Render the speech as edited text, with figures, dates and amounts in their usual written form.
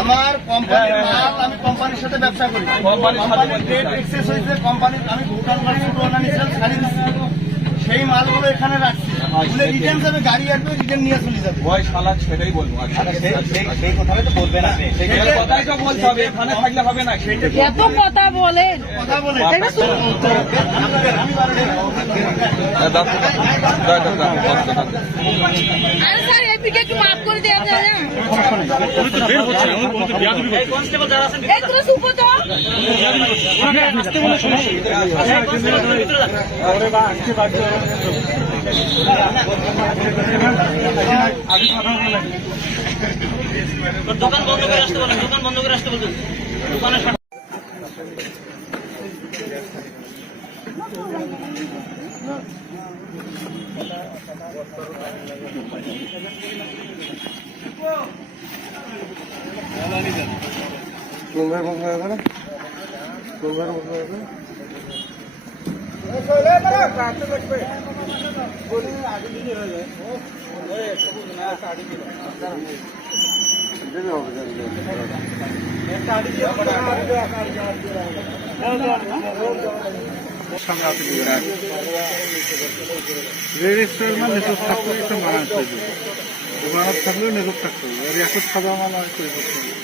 আমার কোম্পানির মাল আমি কোম্পানির সাথে ব্যবসা করি। কোম্পানির ডেট এক্সেস হয়েছে, কোম্পানির আমি ভুটান মাল শুধু নিয়েছিলাম ছাড়িয়ে দিচ্ছি, সেই মালগুলো এখানে রাখছি। রিটার্ন যাবে, গাড়ি আসবে, রিটার্ন নিয়ে চলে যাবে। ওই শালা সেটাই বলবো। সেই কথাই তো বলবেন আপনি, কথাই তো বলতে হবে, এখানে থাকলে হবে না। এত কথা বলেন, কথা বলে আরে স্যার এপিকে একটু মাফ করে দেওয়া যায় না? এই তোরা সুপো তো দোকান বন্ধ করে আসতে বলেন, দোকান বন্ধ করে আসতে বলুন। দোকানে রেজিস্ট্রার মানে নেটওয়ার্ক থাকলে একটা মানাতে হবে, মানাত থাকলেও নেটওয়ার্ক থাকতে হবে। আর এখন সাদা মানা করে করতে হবে।